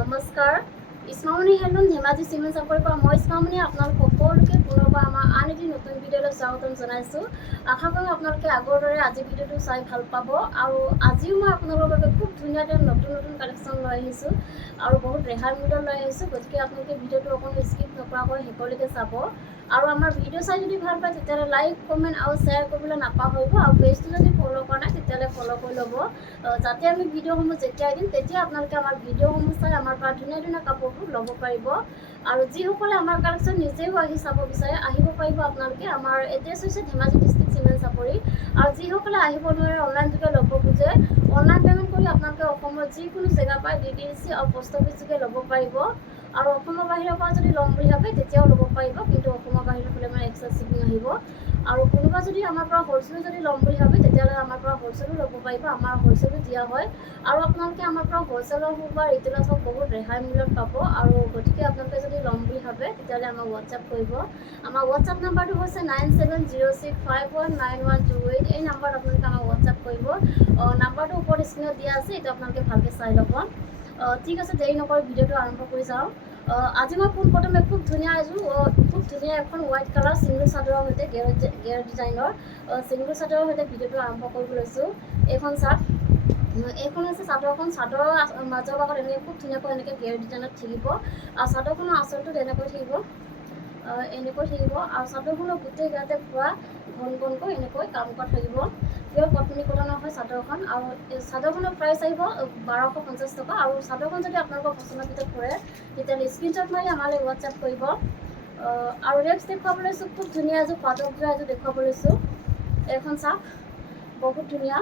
নমস্কাৰ ইছমামণি handloom Dhemaji cement চাপৰিৰ পৰা মই ইছমামণি আপোনালোক সকলোকে পুনৰবাৰ আমাৰ আন এটি নতুন ভিডিঅ'লৈ স্বাগতম জনাইছোঁ। আশা কৰোঁ আপোনালোকে আগৰ দৰে আজি ভিডিঅ'টো চাই ভাল পাব আৰু আজিও মই আপোনালোকৰ বাবে খুব ধুনীয়া নতুন কালেকশ্যন লৈ আহিছোঁ আৰু বহুত ৰেহাই মূল্যত লৈ আহিছোঁ। গতিকে আপোনালোকে ভিডিঅ'টো অকণো স্কিপ নকৰাকৈ শেষলৈকে চাব আৰু আমাৰ ভিডিঅ' চাই যদি ভাল পায় তেতিয়াহ'লে লাইক কমেণ্ট আৰু শ্বেয়াৰ কৰিবলৈ নাপাহৰিব আৰু পেজটো যদি ফ'ল' কৰা নাই তেতিয়াহ'লে ফ'ল' কৰি ল'ব যাতে আমি ভিডিঅ'সমূহ যেতিয়াই দিম তেতিয়া আপোনালোকে আমাৰ ভিডিঅ'সমূহ চাই আমাৰ পৰা ধুনীয়া কাপোৰবোৰ ল'ব পাৰিব আৰু যিসকলে আমাৰ কালেকশ্যন নিজেও আহি চাব বিচাৰে আহিব পাৰিব। আপোনালোকে আমাৰ এড্ৰেছ হৈছে ধেমাজি ডিষ্ট্ৰিক্ট চিমেণ্ট চাপৰি আৰু যিসকলে আহিব নোৱাৰে অনলাইন যোগে ল'ব খোজে অনলাইন পে'মেণ্ট কৰি আপোনালোকে অসমৰ যিকোনো জেগা পাই DDC আৰু পোষ্ট অফিচ যোগে ল'ব পাৰিব আৰু অসমৰ বাহিৰৰ পৰা যদি ল'ম বুলি ভাবে তেতিয়াও ল'ব পাৰিব, কিন্তু অসমৰ বাহিৰৰ ফালে মানে এক্সট্ৰা শ্বিপিং আহিব আৰু কোনোবা যদি আমাৰ পৰা হ'লচেল যদি ল'ম বুলি ভাবে তেতিয়াহ'লে আমাৰ পৰা হ'লচেলো ল'ব পাৰিব। আমাৰ হ'লচেলো দিয়া হয় আৰু আপোনালোকে আমাৰ পৰা হ'লচেলত হওক বা ৰিটেইলত হওক বহুত ৰেহাই মূল্যত পাব আৰু গতিকে আপোনালোকে যদি ল'ম বুলি ভাবে তেতিয়াহ'লে আমাক হোৱাটছআপ কৰিব। আমাৰ হোৱাটছআপ নাম্বাৰটো হৈছে 9706519128। এই নাম্বাৰত আপোনালোকে আমাক হোৱাটছআপ কৰিব। নাম্বাৰটো ওপৰত স্ক্ৰীণত দিয়া আছে, এইটো আপোনালোকে ভালকৈ চাই ল'ব। ঠিক আছে, দেৰি নকৰি ভিডিঅ'টো আৰম্ভ কৰি যাওঁ। আজি মই পোনপ্ৰথমে খুব ধুনীয়া এখন হোৱাইট কালাৰ ছিংগল চাদৰৰ সৈতে গেৰ ডিজাইনৰ ছিংগল চাদৰৰ সৈতে ভিডিঅ'টো আৰম্ভ কৰিব লৈছোঁ। এইখন চাৰ্ট এইখন হৈছে চাদৰখন। চাদৰৰ মাজৰ ভাগত এনেকৈ খুব ধুনীয়াকৈ এনেকৈ গেৰ ডিজাইনত থাকিব আৰু চাদৰখনৰ আঁচলটোত এনেকৈ থাকিব আৰু চাদৰখনৰ গোটেই গাতে পূৰা ঘনকৈ এনেকৈ কাম কৰা থাকিব। পিয়ৰ কটনী কটনৰ হয় চাদৰখন আৰু চাদৰখনৰ প্ৰাইচ আহিব 1250 টকা আৰু চাদৰখন যদি আপোনালোকৰ পচন্দৰ ভিতৰত পৰে তেতিয়াহ'লে স্ক্ৰীনশ্বট মাৰি আমালৈ হোৱাটছআপ কৰিব। আৰু নেক্সট দেখুৱাব লৈছোঁ খুব ধুনীয়া এযোৰ পাটৰ এযোৰ দেখুৱাব লৈছোঁ। এইখন চাওক, বহুত ধুনীয়া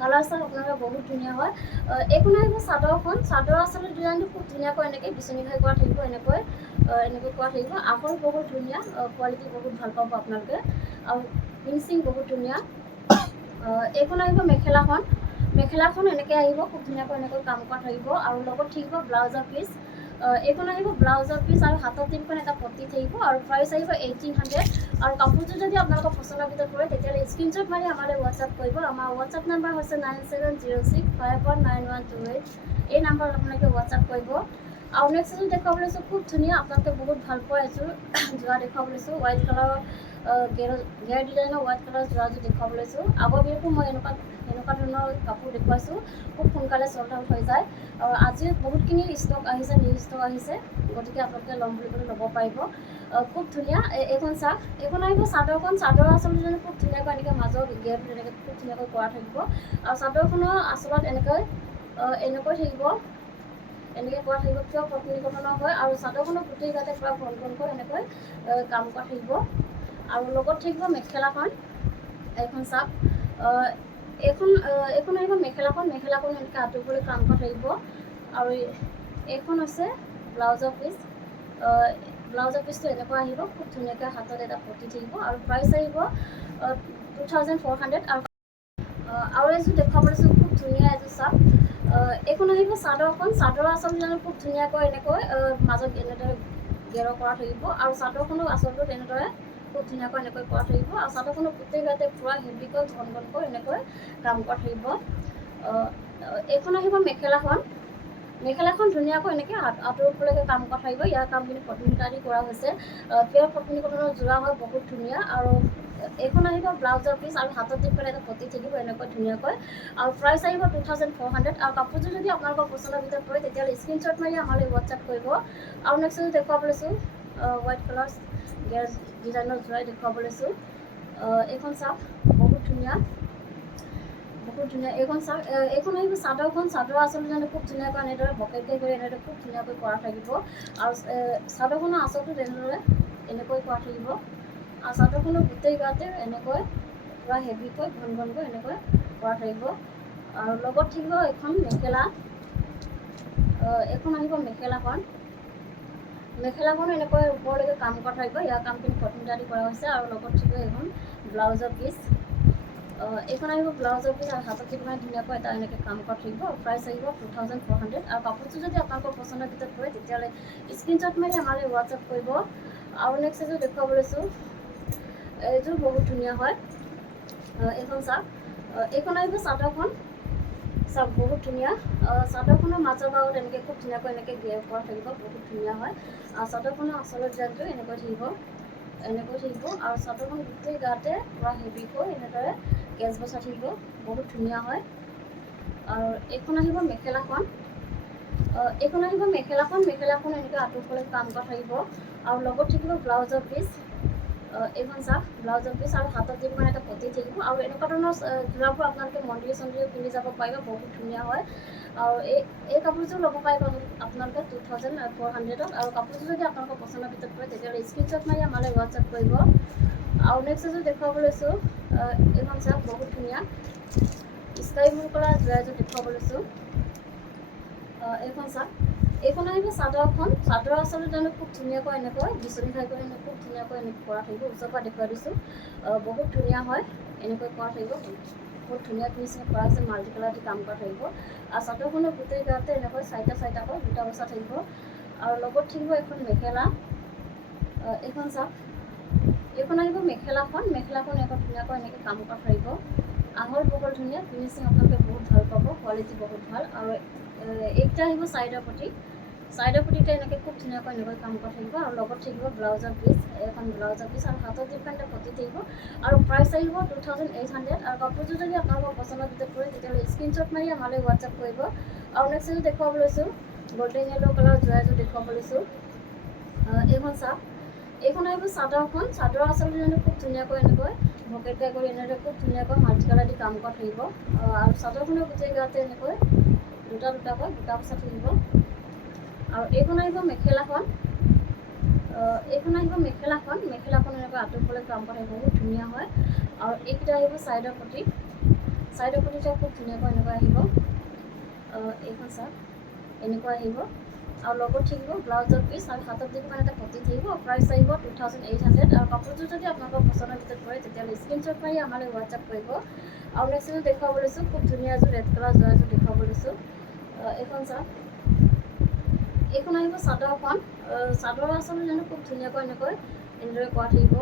কালাৰ চাওক, আপোনালোকে বহুত ধুনীয়া হয়। এইখন আহিব চাদৰখন। চাদৰ আচলতে ডিজাইনটো খুব ধুনীয়াকৈ এনেকৈ বিচনী ঘাই কৰা থাকিব, এনেকৈ কৰা থাকিব। আহল বহুত ধুনীয়া, কোৱালিটি বহুত ভাল পাব আপোনালোকে আৰু ফিনিচিং বহুত ধুনীয়া। এইখন আহিব মেখেলাখন এনেকৈ আহিব, খুব ধুনীয়াকৈ এনেকৈ কাম কৰা থাকিব আৰু লগত থাকিব ব্লাউজৰ পিচ। এইখন আহিব ব্লাউজৰ পিচ আৰু হাতৰ টিপখন এটা পটি থাকিব আৰু প্ৰাইচ আহিব 1800 আৰু কাপোৰযোৰ যদি আপোনালোকৰ পচন্দৰ ভিতৰত পৰে তেতিয়াহ'লে স্ক্ৰীনশ্বট মাৰি আমালৈ হোৱাটছআপ কৰিব। আমাৰ হোৱাটছআপ নাম্বাৰ হৈছে 9706519128। এই নাম্বাৰত আপোনালোকে হোৱাটছআপ কৰিব। আৰু নেক্সট এযোৰ দেখুৱাব লৈছোঁ খুব ধুনীয়া, আপোনালোকে বহুত ভাল পোৱা এযোৰ যোৰা দেখুৱাব লৈছোঁ। হোৱাইট কালাৰৰ গেৰ ডিজাইনৰ হোৱাইট কালাৰৰ যোৰাযোৰ দেখুৱাব লৈছোঁ। আগৰ ভিডিঅ'টো মই এনেকুৱা ধৰণৰ কাপোৰ দেখুৱাইছোঁ, খুব সোনকালে চল্ড আউট হৈ যায় আৰু আজি বহুতখিনি ষ্টক আহিছে, নিউ ষ্টক আহিছে, গতিকে আপোনালোকে ল'ম বুলি ক'লে ল'ব পাৰিব। খুব ধুনীয়া। এইখন চাওক, এইখন আহিব চাদৰখন। চাদৰৰ আচলতে খুব ধুনীয়াকৈ এনেকৈ মাজৰ গেৰটো এনেকৈ খুব ধুনীয়াকৈ কৰা থাকিব আৰু চাদৰখনৰ আচলত এনেকৈ থাকিব, এনেকৈ কৰা থাকিব। পিয়ৰ কটনী কটনৰ হয় আৰু চাদৰখনৰ গোটেই গাতে পূৰা ঘনকৈ এনেকৈ কাম কৰা থাকিব আৰু লগত থাকিব মেখেলাখন। এইখন চাওক, এইখন আহিব মেখেলাখন এনেকৈ আঁতৰিবলৈ কাম কৰা থাকিব আৰু এইখন হৈছে ব্লাউজৰ পিচ। ব্লাউজৰ পিচটো এনেকুৱা আহিব, খুব ধুনীয়াকৈ হাতত এটা পটি থাকিব আৰু প্ৰাইচ আহিব 2400 আৰু এযোৰ দেখুৱাব লৈছোঁ খুব ধুনীয়া এযোৰ চাওক। এইখন আহিব চাদৰখন। চাদৰৰ আচলতে খুব ধুনীয়াকৈ এনেকৈ মাজত এনেদৰে গেৰ কৰা থাকিব আৰু চাদৰখনৰ আচলটো তেনেদৰে খুব ধুনীয়াকৈ এনেকৈ কৰা থাকিব আৰু চাদৰখনৰ গোটেই গাতে পূৰা হেভিকৈ ঘনকৈ এনেকৈ কাম কৰা থাকিব। এইখন আহিব মেখেলাখন ধুনীয়াকৈ এনেকৈ আঁতৰলৈকে কাম কৰা থাকিব। ইয়াৰ কামখিনি কটন সূতা দি কৰা হৈছে, পিয়ৰ কটনী কটনৰ যোৰা হয়, বহুত ধুনীয়া। আৰু এইখন আহিব ব্লাউজৰ পিচ আৰু হাতত দি পেলাই এটা পটি থাকিব এনেকৈ ধুনীয়াকৈ আৰু প্ৰাইচ আহিব 2400 আৰু কাপোৰযোৰ যদি আপোনালোকৰ পচন্দৰ ভিতৰত পৰে তেতিয়াহ'লে স্ক্ৰীনশ্বট মাৰি আমালৈ হোৱাটছআপ কৰিব। আৰু নেক্সট দেখুৱাব লৈছোঁ হোৱাইট কালাৰ গেৰ ডিজাইনৰ যোৰাই দেখুৱাব লৈছোঁ। এইখন চাওক, বহুত ধুনীয়া। এইখন চাওক, এইখন আহিব চাদৰখন। চাদৰ আচলতে খুব ধুনীয়াকৈ এনেদৰে বকেটকৈ কৰি এনেদৰে খুব ধুনীয়াকৈ কৰা থাকিব আৰু চাদৰখনৰ আঁচলটো তেনেদৰে এনেকৈ কৰা থাকিব আৰু চাদৰখনৰ গোটেই গাতে এনেকৈ পূৰা হেভিকৈ ঘনকৈ এনেকৈ কৰা থাকিব আৰু লগত থাকিব এখন মেখেলা। এইখন আহিব মেখেলাখনো এনেকৈ ওপৰলৈকে কাম কৰা থাকিব। ইয়াৰ কামখিনি কটন সূতা দি কৰা হৈছে আৰু লগত থাকিব এইখন ব্লাউজৰ পিচ। এইখন আহিব ব্লাউজৰ পিচ আৰু হাতত টিপি ধুনীয়াকৈ এটা এনেকৈ কাম কৰা থাকিব। প্ৰাইচ আহিব 2400 আৰু কাপোৰযোৰ যদি আপোনালোকৰ পচন্দৰ ভিতৰত পৰে তেতিয়াহ'লে স্ক্ৰীনশ্বট মাৰি আমালৈ হোৱাটছআপ কৰিব। আৰু নেক্সট এযোৰ দেখুৱাব লৈছোঁ, এইযোৰ বহুত ধুনীয়া হয়। এইখন চাওক, এইখন আহিব চাদৰখন। চাওক বহুত ধুনীয়া চাদৰখনৰ মাজৰ ভাগত এনেকৈ খুব ধুনীয়াকৈ এনেকৈ গেপ কৰা থাকিব, বহুত ধুনীয়া হয়। চাদৰখনৰ আচলৰ ডিজাইনটো এনেকৈ থাকিব আৰু চাদৰখন গোটেই গাতে পূৰা হেভিকৈ এনেদৰে কেঁচ বচা থাকিব, বহুত ধুনীয়া হয়। আৰু এইখন আহিব মেখেলাখন, মেখেলাখন এনেকৈ আঁতৰফালে কাম কৰা থাকিব আৰু লগত থাকিব ব্লাউজৰ পিচ। এইখন চাওক ব্লাউজৰ পিচ আৰু হাতত দিব মানে এটা পতি থাকিব আৰু এনেকুৱা ধৰণৰ যোৰাবোৰ আপোনালোকে মন্দিৰ চন্দিৰ পিন্ধি যাব পাৰিব, বহুত ধুনীয়া হয়। আৰু এই কাপোৰযোৰ ল'ব পাৰিব আপোনালোকে 2400 আৰু কাপোৰযোৰ যদি আপোনালোকৰ পচন্দৰ ভিতৰত পৰে তেতিয়াহ'লে স্ক্ৰীনশ্বট মাৰি আমালৈ হোৱাটছআপ কৰিব। আৰু নেক্সট এযোৰ দেখুৱাব লৈছোঁ, এইখন চাওক বহুত ধুনীয়া স্কাই ব্লু কালাৰ যোৰা এযোৰ দেখুৱাব লৈছোঁ। এইখন চাওক, এইখন আহিব চাদৰখন, চাদৰ আচলতে খুব ধুনীয়াকৈ এনেকৈ বিচনী খাই কৰি খুব ধুনীয়াকৈ এনেকৈ কৰা থাকিব, ওচৰৰ পৰা দেখুৱাই দিছোঁ। বহুত ধুনীয়া হয়, এনেকৈ কৰা থাকিব, বহুত ধুনীয়া ফিনিচিং কৰা আছে, মাল্টি কালাৰ দি কাম কৰা থাকিব। আৰু চাদৰখনৰ গোটেই গাতে এনেকৈ চাৰিটাকৈ দুটা বচা থাকিব আৰু লগত থাকিব এখন মেখেলা। এইখন চাওক, এইখন আহিব মেখেলাখন এনেকৈ ধুনীয়াকৈ এনেকৈ কাম কৰা থাকিব, আহল বহল ধুনীয়া ফিনিচিং আপোনালোকে বহুত ভাল পাব, কোৱালিটি বহুত ভাল। আৰু এইকেইটা আহিব চাইডৰ পটিতে এনেকৈ খুব ধুনীয়াকৈ এনেকৈ কাম কৰা থাকিব আৰু লগত থাকিব ব্লাউজৰ পিচ, এখন ব্লাউজৰ পিচ আৰু হাতত ডিফাৰেণ্ট পতি থাকিব। আৰু প্ৰাইচ আহিব 2800। আৰু কাপোৰযোৰ যদি আপোনালোকৰ পচন্দৰ ভিতৰত পৰে তেতিয়াহ'লে স্ক্ৰীনশ্বট মাৰি আমালৈ হোৱাটছআপ কৰিব। আৰু নেক্সট এযোৰ দেখুৱাব লৈছোঁ, গল্ডেন য়েল্ল' কালাৰ যোৰা এযোৰ দেখুৱাব লৈছোঁ। এইখন চাওক, এইখন আহিব চাদৰখন, চাদৰ আচলতে খুব ধুনীয়াকৈ এনেকৈ ভকেট গাই কৰি এনেদৰে খুব ধুনীয়াকৈ মাল্টি কালাৰ দি কাম কৰা থাকিব। আৰু চাদৰখনৰ গোটেই গাতে এনেকৈ দুটা বচা থাকিব। আৰু এইখন আহিব মেখেলাখন, মেখেলাখন এনেকৈ আঁতৰফালে কাম কৰা থাকিব, বহুত ধুনীয়া হয়। আৰু এইকেইটা আহিব চাইডৰ পটিতে খুব ধুনীয়াকৈ এনেকৈ আহিব। এইখন চাওক এনেকুৱা আহিব আৰু লগত থাকিব ব্লাউজৰ পিচ আৰু হাতত দিব মানে এটা পতি থাকিব। প্ৰাইচ আহিব 2800। আৰু কাপোৰযোৰ যদি আপোনালোকৰ পচন্দৰ ভিতৰত পৰে তেতিয়াহ'লে স্ক্ৰীনশ্বট মাৰি আমালৈ হোৱাটছআপ কৰিব। আৰু নেক্সট এযোৰ দেখুৱাব লৈছোঁ, খুব ধুনীয়া এযোৰ ৰেড কালাৰ যোৰা এযোৰ দেখুৱাব লৈছোঁ। এইখন চাওক, এইখন আহিব চাদৰখন, চাদৰ আচলতে খুব ধুনীয়াকৈ এনেকৈ এনেদৰে কৰা থাকিব,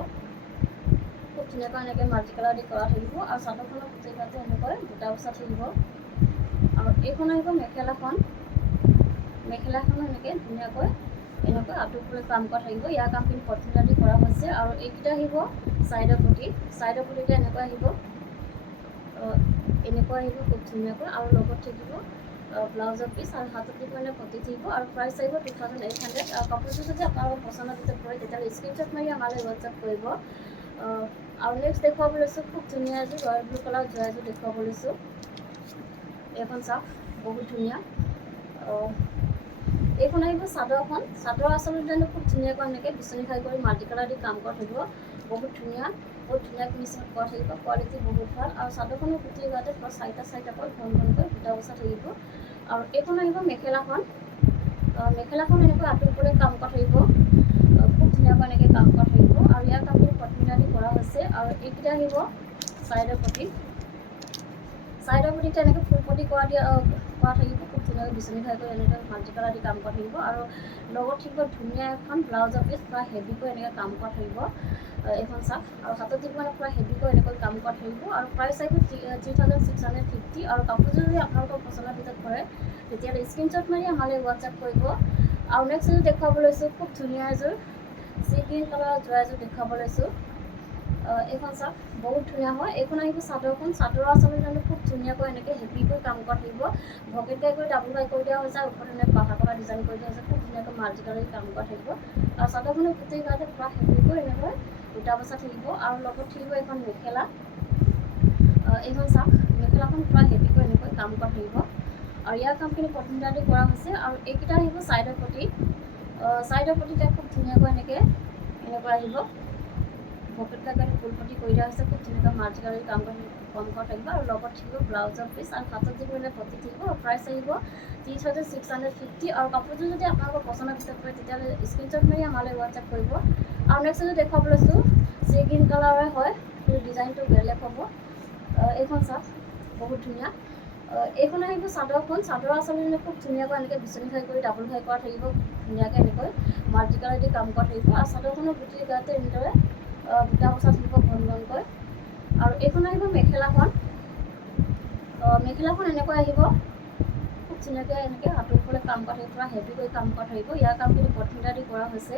খুব ধুনীয়াকৈ এনেকৈ মাল্টি কালাৰ দি কৰা থাকিব আৰু চাদৰখনৰ গোটেই গাতে এনেকৈ দুটা বচা থাকিব। আৰু এইখন আহিব মেখেলাখন এনেকৈ ধুনীয়াকৈ এনেকৈ আঁতৰফালে কাম কৰা থাকিব, ইয়াৰ কামখিনি পটমিনা দি কৰা হৈছে। আৰু এইকেইটা আহিব চাইডৰ পটিতে এনেকৈ আহিব, খুব ধুনীয়াকৈ আৰু লগত থাকিব ব্লাউজৰ পিচ আৰু হাতত দিব মানে পতি থাকিব। আৰু প্ৰাইচ আহিব 2800। আৰু কাপোৰযোৰ যদি আপোনালোকৰ পচন্দৰ ভিতৰত পৰে তেতিয়াহ'লে স্ক্ৰীনশ্বট মাৰি আমালৈ হোৱাটছআপ কৰিব। আৰু নেক্সট দেখুৱাব লৈছোঁ, খুব ধুনীয়া এযোৰ ৰয়েল ব্লু কালাৰ যোৰা এযোৰ দেখুৱাব লৈছোঁ। এইখন চাওক বহুত ধুনীয়া, এইখন আহিব চাদৰখন, চাদৰ আচলতে খুব ধুনীয়াকৈ এনেকৈ বিচনী খাই কৰি মাল্টি কালাৰ দি কাম কৰা থাকিব, বহুত ধুনীয়া ফিনিচিং কৰা থাকিব, কোৱালিটি বহুত ভাল। আৰু চাদৰখনৰ গোটেই গাতে পুৰা চাৰিটাকৈ ঘনকৈ দুটা বচা থাকিব। আৰু এইখন আহিব মেখেলাখন এনেকৈ আঁতৰফালে কাম কৰা থাকিব, খুব ধুনীয়াকৈ এনেকৈ কাম কৰা থাকিব আৰু ইয়াৰ কামখিনি পটমিনা দি কৰা হৈছে। আৰু এইকেইটা আহিব চাইডৰ পটিতে এনেকৈ ফুল পটি কৰা থাকিব, খুব ধুনীয়াকৈ বিচনী খাই কৰি এনেকৈ মাল্টি কালাৰ দি কাম কৰা থাকিব। আৰু লগত থাকিব ধুনীয়া এখন ব্লাউজৰ পিচ, পূৰা হেভিকৈ এনেকৈ কাম কৰা থাকিব। এইখন চাওক, আৰু হাতত দিব মানে পূৰা হেভিকৈ এনেকৈ কাম কৰা থাকিব। আৰু প্ৰাইচ আহিব 3650। আৰু কাপোৰযোৰ যদি আপোনালোকৰ পচন্দৰ ভিতৰত পৰে তেতিয়াহ'লে স্ক্ৰীনশ্বট মাৰি আমালৈ হোৱাটছআপ কৰিব। আৰু নেক্সট এযোৰ দেখুৱাব লৈছোঁ, খুব ধুনীয়া এযোৰ চি গ্ৰীণ কালাৰ যোৰা এযোৰ দেখুৱাব লৈছোঁ। এইখন চাওক বহুত ধুনীয়া হয়, এইখন আহিব চাদৰখন, চাদৰ আচলতে খুব ধুনীয়াকৈ এনেকৈ হেভিকৈ কাম কৰা থাকিব, ভকেট গাই কৰি ডাবুল গাই কৰি দিয়া হৈছে আৰু ওপৰত এনেকৈ পাহাৰ ডিজাইন কৰি দিয়া হৈছে, খুব ধুনীয়াকৈ মাল্টি কালাৰ দি কাম কৰা থাকিব। আৰু চাদৰখনৰ গোটেই গাতে পূৰা হেভিকৈ এনেকৈ দুটা বচা থাকিব। আৰু লগত থাকিব এখন মেখেলা, এইখন চাওক মেখেলাখন পূৰা হেভিকৈ এনেকৈ কাম কৰা থাকিব আৰু ইয়াৰ কামখিনি পটমিনা দি কৰা হৈছে। আৰু এইকেইটা আহিব চাইডৰ পটিতে খুব ধুনীয়াকৈ এনেকৈ আহিব, ভকেট গাই কৰি ফুল পটি কৰি দিয়া হৈছে, খুব ধুনীয়াকৈ মাল্টি কালাৰ দি কাম কৰা থাকিব। আৰু লগত থাকিব ব্লাউজৰ পিচ আৰু হাতত দিব পটি থাকিব। প্ৰাইচ আহিব 3650। আৰু কাপোৰযোৰ যদি আপোনালোকৰ পচন্দৰ ভিতৰত পৰে তেতিয়াহ'লে স্ক্ৰীনশ্বট মাৰি আমালৈ হোৱাটছআপ কৰিব। আৰু নেক্সট এযোৰ দেখুৱাব লৈছোঁ, চি গ্ৰীণ কালাৰৰে হয়, ডিজাইনটো বেলেগ হ'ব। এইখন চাওক বহুত ধুনীয়া, এইখন আহিব চাদৰখন, চাদৰ আচলতে খুব ধুনীয়াকৈ এনেকৈ বিচনী খাই কৰি ডাবুল খাই কৰা থাকিব, ধুনীয়াকৈ এনেকৈ মাল্টি কালাৰ দি কাম কৰা থাকিব। আৰু চাদৰখনৰ গোটেই গাতে এনেদৰে দুটা বচা থাকিব ঘনকৈ। আৰু এইখন আহিব মেখেলাখন, মেখেলাখন এনেকৈ আহিব খুব ধুনীয়াকৈ এনেকৈ হাতৰ ফালে কাম কৰা থাকিব, পূৰা হেভিকৈ কাম কৰা থাকিব। ইয়াৰ কামখিনি বটিংটা দি কৰা হৈছে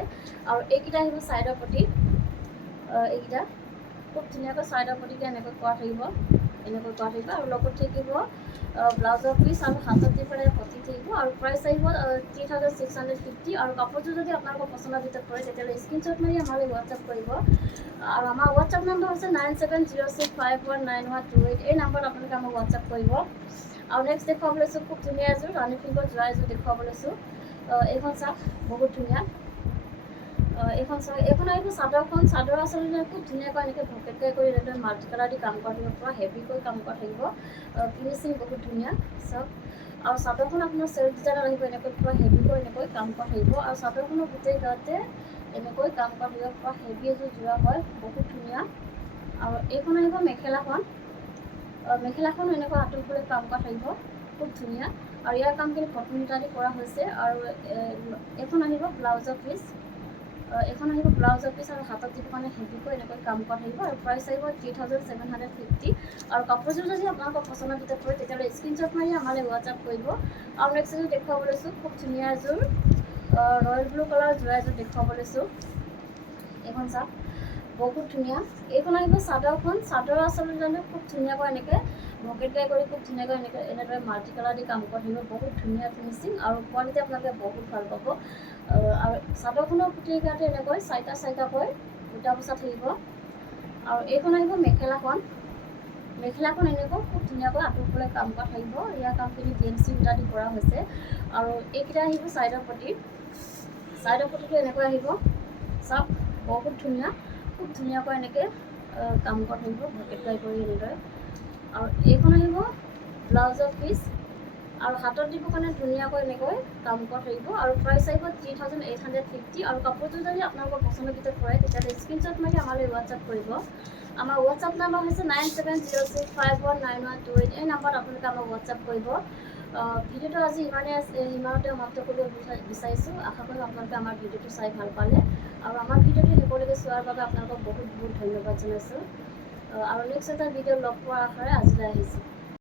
আৰু এইকেইটা আহিব ছাইডৰ প্ৰতি, এইকেইটা খুব ধুনীয়াকৈ ছাইডৰ প্ৰতিকে এনেকৈ কৰা থাকিব, এনেকৈ কৰা থাকিব। আৰু লগত থাকিব ব্লাউজৰ পিচ আৰু হাতত দি পেলাই পতি থাকিব আৰু প্ৰাইচ আহিব 3650। আৰু কাপোৰযোৰ যদি আপোনালোকৰ পচন্দৰ ভিতৰত পৰে তেতিয়াহ'লে স্ক্ৰীনশ্বট মাৰি আমালৈ হোৱাটছআপ কৰিব। আৰু আমাৰ হোৱাটছআপ নম্বৰ হৈছে 9706519128। এই নাম্বাৰত আপোনালোকে আমাক হোৱাটছআপ কৰিব। আৰু নেক্সট দেখুৱাব লৈছোঁ খুব ধুনীয়া এযোৰ ৰাণী পিংকত যোৱা এযোৰ দেখুৱাব লৈছোঁ। এইখন চাওক বহুত ধুনীয়া। এইখন চাওক, এইখন আহিব চাদৰখন। চাদৰ আচলতে খুব ধুনীয়াকৈ এনেকৈ ভকেটকৈ কৰি এনেকৈ মাল্টি কালাৰ দি কাম কৰা থাকিব, পূৰা হেভিকৈ কাম কৰা থাকিব, ফিনিচিং বহুত ধুনীয়া চাওক। আৰু চাদৰখন আপোনাৰ চেল্ফ ডিজাইনত আহিব, এনেকৈ পূৰা হেভিকৈ এনেকৈ কাম কৰা থাকিব। আৰু চাদৰখনৰ গোটেই গাতে এনেকৈ কাম কৰা থাকিব, পূৰা হেভি এযোৰ যোৰা হয়, বহুত ধুনীয়া। আৰু এইখন আহিব মেখেলাখন। মেখেলাখন এনেকৈ হাতৰ ফালে কাম কৰা থাকিব, খুব ধুনীয়া। আৰু ইয়াৰ কামখিনি কটন সূতা দি কৰা হৈছে। আৰু এইখন আহিব ব্লাউজৰ পিচ, এইখন আহিব ব্লাউজৰ পিচ আৰু হাতত দিব কাৰণে হেভিকৈ এনেকৈ কাম কৰা থাকিব। আৰু প্ৰাইচ আহিব 3750। আৰু কাপোৰযোৰ যদি আপোনালোকৰ পচন্দৰ ভিতৰত পৰে তেতিয়াহ'লে স্ক্ৰীনশ্বট মাৰি আমালৈ হোৱাটছআপ কৰিব। আৰু নেক্সট এযোৰ দেখুৱাব লৈছোঁ খুব ধুনীয়া এযোৰ ৰয়েল ব্লু কালাৰ যোৰা এযোৰ দেখুৱাব লৈছোঁ। এইখন চাওক বহুত ধুনীয়া। এইখন আহিব চাদৰখন। চাদৰ আচলতে খুব ধুনীয়াকৈ এনেকৈ ভকেটকৈ কৰি খুব ধুনীয়াকৈ এনেদৰে মাল্টি কালাৰ দি কাম কৰা থাকিব, বহুত ধুনীয়া ফিনিচিং আৰু কোৱালিটি আপোনালোকে বহুত ভাল পাব। আৰু চাদৰখনৰ গোটেই গাতে এনেকৈ চাৰিটাকৈ বুটা বচা থাকিব। আৰু এইখন আহিব মেখেলাখন। মেখেলাখন এনেকৈ খুব ধুনীয়াকৈ আঁতৰ ফালে কাম কৰা থাকিব, ইয়াৰ কামখিনি DMC সূতা দি কৰা হৈছে। আৰু এইকেইটা আহিব ছাইডৰ প্ৰতি, ছাইডৰ প্ৰতিটো এনেকৈ আহিব চাওক, বহুত ধুনীয়া, খুব ধুনীয়াকৈ এনেকৈ কাম কৰা থাকিব ভকেটকৈ কৰি এনেদৰে। আৰু এইখন আহিব ব্লাউজৰ পিচ আৰু হাতত দিব কাৰণে ধুনীয়াকৈ এনেকৈ কাম কৰা থাকিব। আৰু প্ৰাইচ আহিব 3850। আৰু কাপোৰযোৰ যদি আপোনালোকৰ পচন্দৰ ভিতৰত পৰে তেতিয়াহ'লে স্ক্ৰীনশ্বট মাৰি আমালৈ হোৱাটছআপ কৰিব। আমাৰ হোৱাটছআপ নাম্বাৰ হৈছে 9706519128। এই নাম্বাৰত আপোনালোকে আমাক হোৱাটছআপ কৰিব। ভিডিঅ'টো আজি ইমানতে সমাপ্ত কৰিব বিচাৰিছোঁ। আশা কৰোঁ আপোনালোকে আমাৰ ভিডিঅ'টো চাই ভাল পালে। আৰু আমাৰ ভিডিঅ'টো শেষলৈকে চোৱাৰ বাবে আপোনালোকক বহুত বহুত ধন্যবাদ জনাইছোঁ। আৰু নেক্সট এটা ভিডিঅ' লগ পোৱাৰ আশাৰে আজিলৈ আহিছোঁ।